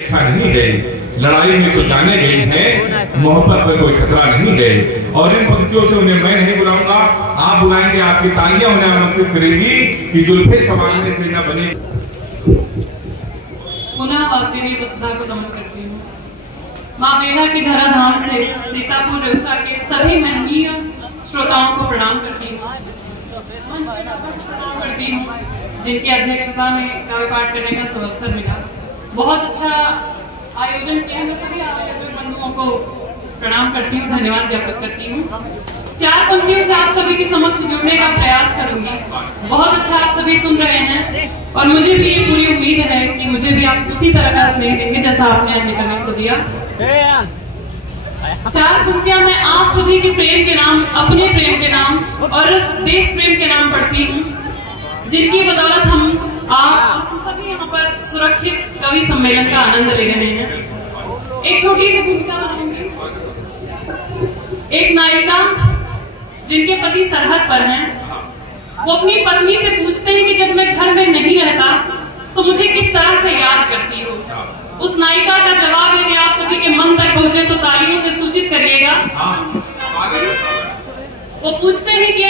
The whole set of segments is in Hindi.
अच्छा नहीं है, लड़ाई में तो जाने गई है, मोहब्बत में कोई खतरा नहीं है। और इन पंक्तियों से उन्हें मैं नहीं बुलाऊंगा, आप बुलाएंगे, आपकी तालियां उन्हें आमंत्रित करेंगी कि जुल्फे संभालने से न बने। पुनः वाग्देवी वसुधा को नमन करती हूँ। माँ बेला की धराधाम से सीतापुर रेउसा के सभी महनीय श्रोताओं को प्रणाम करती हूँ, जिनकी अध्यक्षता में काव्य पाठ करने का सुअवसर मिला। बहुत अच्छा आयोजन किया। मैं सभी आयोजक बंधुओं को प्रणाम करती हूँ, धन्यवाद ज्ञापित करती हूँ। चार पंक्तियों से आप सभी के समक्ष जुड़ने का प्रयास करूंगी। बहुत अच्छा आप सभी सुन रहे हैं और मुझे भी ये पूरी उम्मीद है कि मुझे भी आप उसी तरह का स्नेह देंगे जैसा आपने अन्य कवि को दिया। चार पंक्तियां मैं आप सभी के प्रेम के नाम, अपने प्रेम के नाम और उस देश प्रेम के नाम पढ़ती हूँ, जिनकी बदौलत हम आप सभी यहाँ पर सुरक्षित कवि सम्मेलन का आनंद ले रहे हैं। एक छोटी सी भूमिका बनाऊंगी। एक नायिका जिनके पति सरहद पर हैं, वो अपनी पत्नी से पूछते हैं कि जब मैं घर में नहीं रहता तो मुझे किस तरह से याद करती हो। उस नायिका का जवाब यदि आप सभी के मन तक पहुंचे तो तालियों से सूचित करिएगा। वो पूछते हैं कि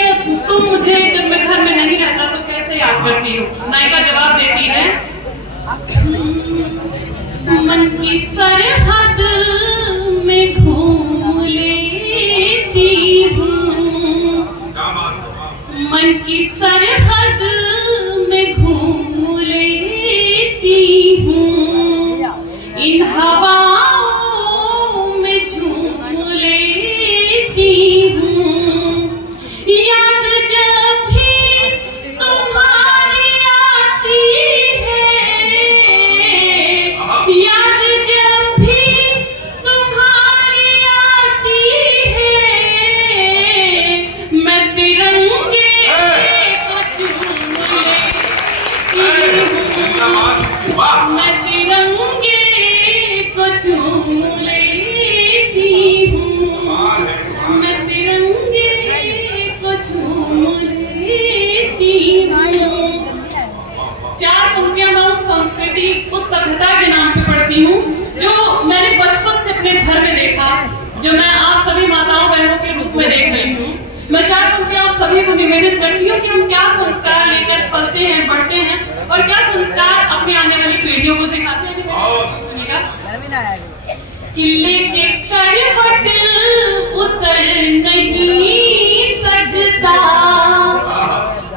तुम मुझे जब मैं घर में नहीं रहता तो कैसे याद करती हो। नायिका जवाब देती है, मन की सरहद में घूम लेती हूँ, मन की सरहद में घूम लेती हूँ, इन हवाओं में झूम लेती हूँ, याद जब भी तुम्हारी आती है, याद जब भी तुम्हारी आती है, मैं तिरंगे को चूम लेती हूँ, मैं तिरंगे को चूम लेती हूँ, मैं तिरंगे को चूम लेती हूँ। चार पंक्तियां मैं उस संस्कृति, उस सभ्यता के नाम पे पढ़ती हूँ जो मैंने बचपन से अपने घर में देखा, जो मैं आप सभी माताओं बहनों के रूप में देख रही हूँ। मैं चार पंक्तियां आप सभी को निवेदित करती हूँ कि हम क्या संस्कार लेकर पलते हैं, बढ़ते हैं और क्या संस्कार अपने आने वाली पीढ़ियों को सिखाते हैं। किले के करवट उतर नहीं सकता,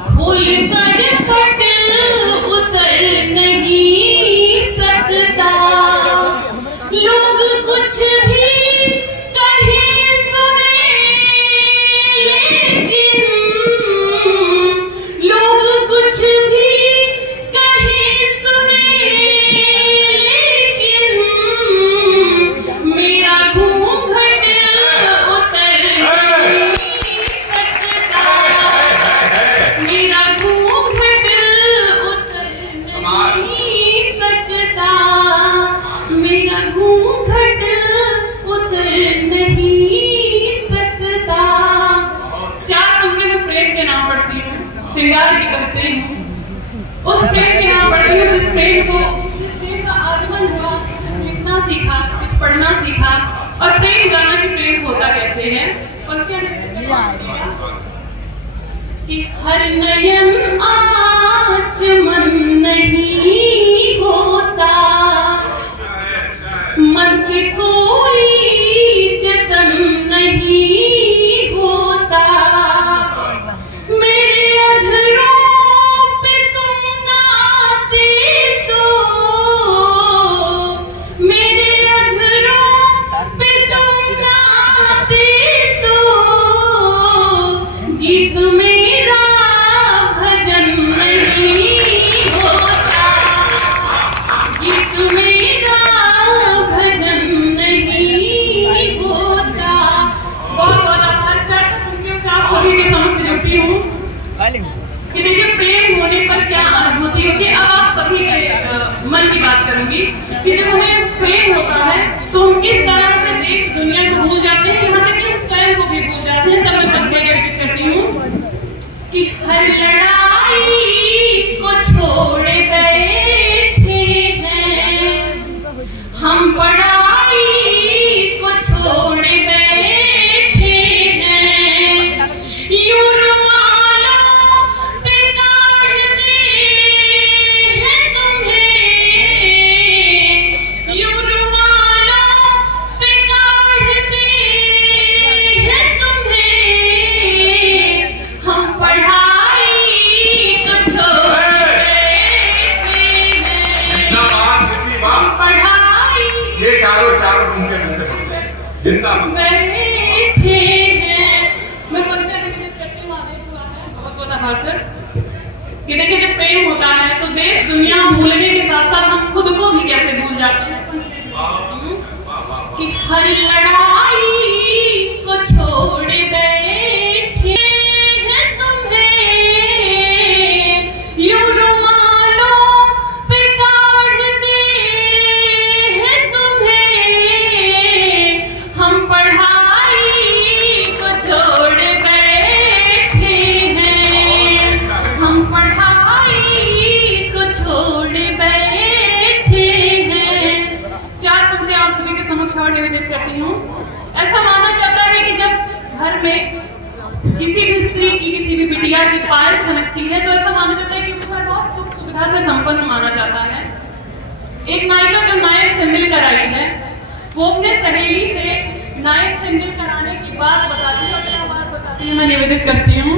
खोल कर पट उतर नहीं सकता, लोग कुछ भी कहे सुने लेकिन, लोग कुछ भी कहे सुने लेकिन, मेरा घूंघट उतर नहीं सकता, मेरा घूंघट उतर नहीं सकता, मेरा घूंघट उतर नहीं सकता। चार पंक्ति में प्रेम के नाम पढ़ती हूँ, श्रृंगार की करती हूँ, उस प्रेम के नाम पढ़ती हूँ जिस प्रेम का आगमन हुआ, कुछ लिखना सीखा, कुछ पढ़ना सीखा और प्रेम जाना कि प्रेम होता कैसे है। पंक्तियां कि हर नयन आचमन नहीं होता, मन से कोई जतन नहीं होता, मेरे अधरों पे तुम ना आते तो, मेरे अधरों पे तुम ना आते तो, गीत मेरा भजन नहीं होता, गीत मेरा भजन नहीं होता। बहुत बहुत आभार। चार पंक्तियों से आप सभी के समक्ष जुड़ती हूँ कि देखिए प्रेम होने पर क्या अनुभूति होती है। अब आप सभी के मन की बात करूंगी कि जब हमें प्रेम होता है तो हम किस तरह से देश दुनिया को भूल जाते हैं, यहाँ तक कि हम स्वयं को भी भूल जाते हैं। तब मैं पंक्तियां व्यक्त करती हूँ कि हर लड़ाई को छोड़ बैठे हैं, हम पढ़ाई को छोड़ बैठे हैं, यूं रुमालों पे काढ़ते हैं तुम्हें, यूं रुमालों पे काढ़ते हैं तुम्हें, हम पढ़ाई को छोड़ बैठे हैं, हम पढ़ाई ये चारों उनके मुंह से पढ़ते हैं जिंदाबाद बैठे हैं। मैं पढ़ते करती हूँ आदेश हुआ है बहुत बहुत आभार सर। कि देखिए जब प्रेम होता है तो देश दुनिया भूलने के साथ साथ हम खुद को भी कैसे भूल जाते हैं कि हर लड़ाई को छोड़ बैठे हैं तुम्हें, यूं रुमालों पे काढ़ते हैं तुम्हें, हम पढ़ाई को छोड़ बैठे हैं, हम पढ़ाई को छोड़ बैठे हैं। चार पंक्ति आप सभी के समक्ष और निवेदित करती हूँ। ऐसा माना जाता है कि जब घर में किसी भी स्त्री की किसी भी बिटिया की पायल छनकती है तो ऐसा माना जाता है कि वो घर बहुत सुख सुविधा से संपन्न माना जाता है। एक नायिका जो नायक से मिलकर आई है वो अपने सहेली से नायक से मिल कराने की बात बताती है और क्या बात बताती है मैं निवेदित करती हूँ।